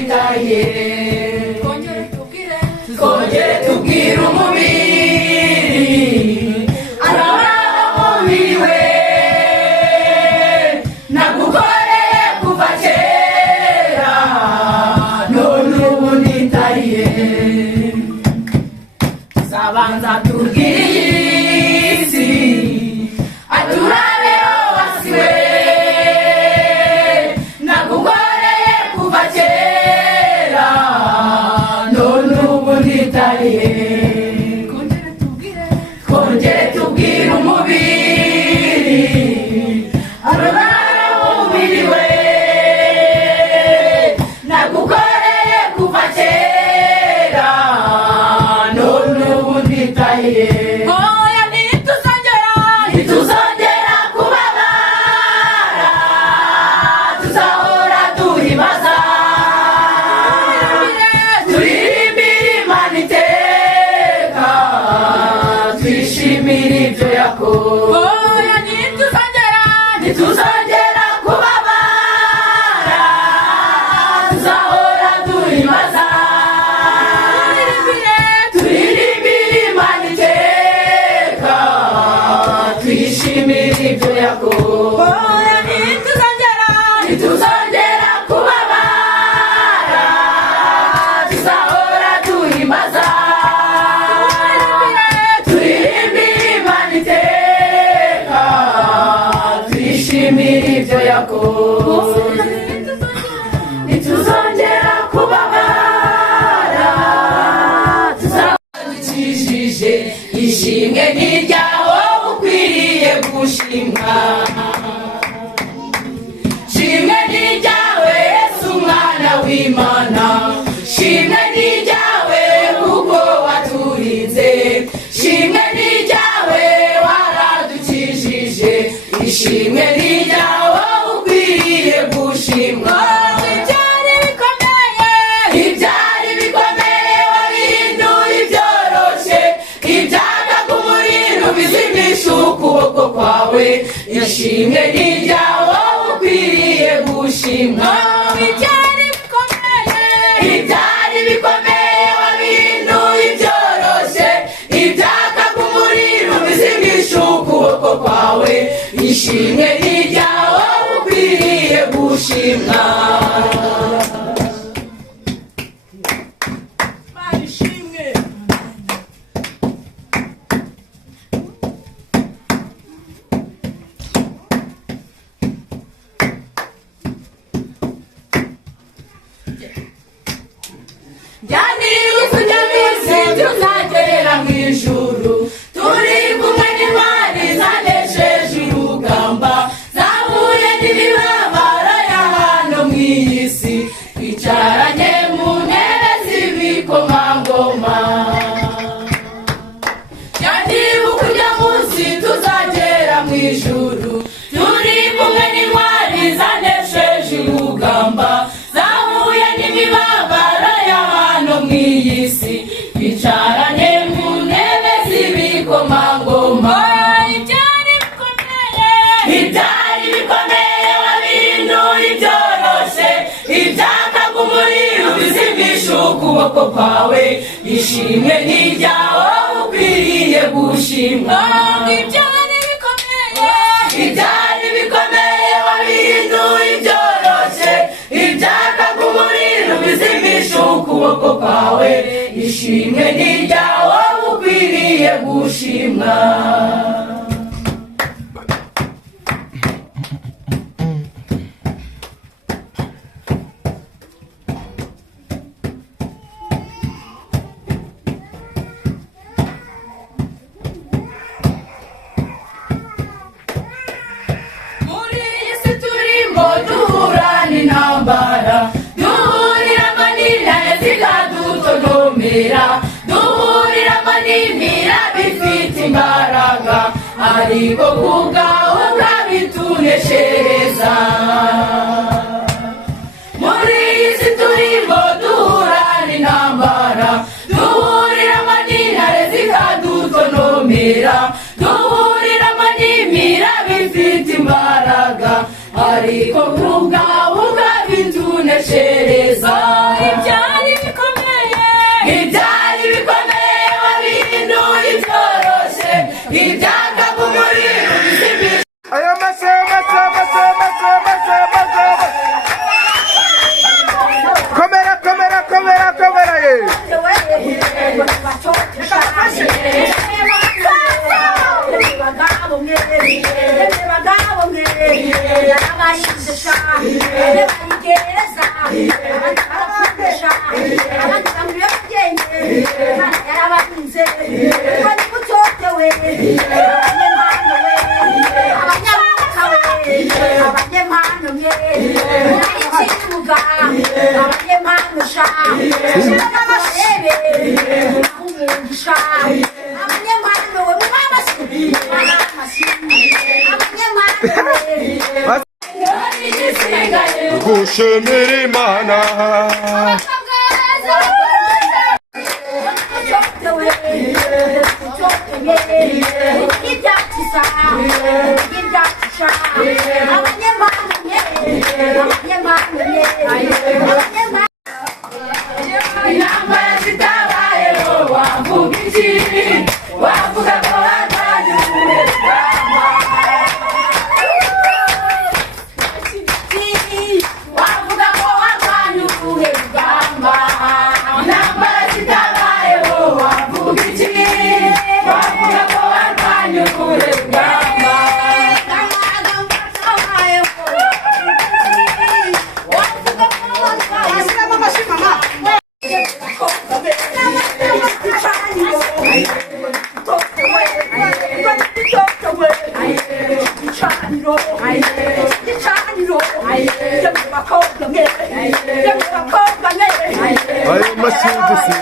unitaye kongere tubwire umubiri arora umubiri we nagukoreye kuva kera none ubu unitaye tuzabanza tubwire isi aturabeho wasiwe nagukoreye kuva kera none ubu unitaye kongere tubwire umubiri arora umubiri we nagukoreye kuva kera none ubu unitaye oya ntituzongera kubabara tuzahora duhibaza turirimbire Imana iteka twishimire ibyo yakoze oya ntituzongera kubabara tuzahora duhibaza turirimbire Imana iteka twishimire ibyo yakoze oya ntituzongera kubabara tuzahora duhibaza turirimbire Imana iteka twishimire ibyo yakoze ntituzongera kubabara tuzabikijije ishimwe n'iryawo ukwiriye gushimwa shimwe n'iryawe Yesu umwana w'Imana shimwe n'iryawe kuko waturinze shimwe n'iryawe waradukijije ishimwe n'iryawo ukwiriye gushimwa ibyari bikomeye wabihinduye ibyoroshye ibyagaga umuriro bizimisha ukuboko kwawe ishimwe n'iryawo ukwiriye gushimwa ibyari bikomeye wabihinduye ibyoroshye ibyagaga umuriro bizimisha ukuboko kwawe ishimwe n'iryawo ukwiriye gushimwa Janiri kujamizi tuzagera mu ijuru turi kumwe n'Imana zanesheje urugamba zahuye n'imibabaro ya hano mu isi twicaranye mu ntebe z'ibikomangoma Janiri kujamizi tuzagera mu ijuru turi kumwe n'Imana zanesheje urugamba zahuye n'imibabaro ya hano mu isi twicaranye mu ntebe z'ibikomangoma ibyari bikomeye wabihinduye ibyoroshye ibyakaga umuriro bizimisha ukuboko kwawe ishimwe n'iryawo ukwiriye gushimwa ibyari bikomeye wabihinduye ibyoroshye ibyakaga umuriro bizimisha ukuboko kwawe ishimwe n'iryawo ukwiriye gushimwa muri iyi si turimo duhura n'intambara duhuriramo n'intare zikadutonomera duhuriramo n'imira bifite imbaraga ariko kubwawe urabituneshereza muri iyi si turimo duhura n'intambara duhuriramo n'intare zikadutonomera duhuriramo n'imira bifite imbaraga ariko kubwawe urabituneshereza neza. Ibyari bikomeye wabihinduye ibyoroshye, ibyagaga umuriro ubizimije. Ayo mase komera ye. Gushimira Imana. Intambara zitabayeho wavuga iki? Wavuga ko warwanye urugamba. Wavuga ko warwanye urugamba. Intambara zitabayeho wavuga iki? Wavuga ko warwanye urugamba. Ayo masindisi.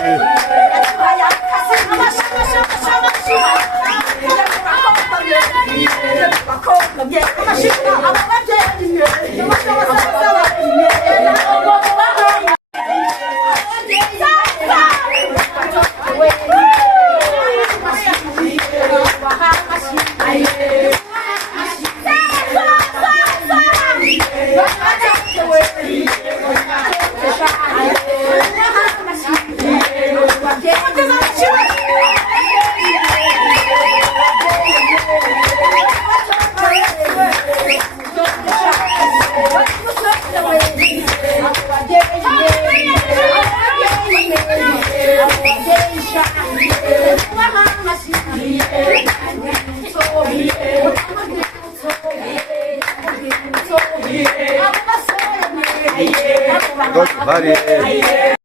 Vale.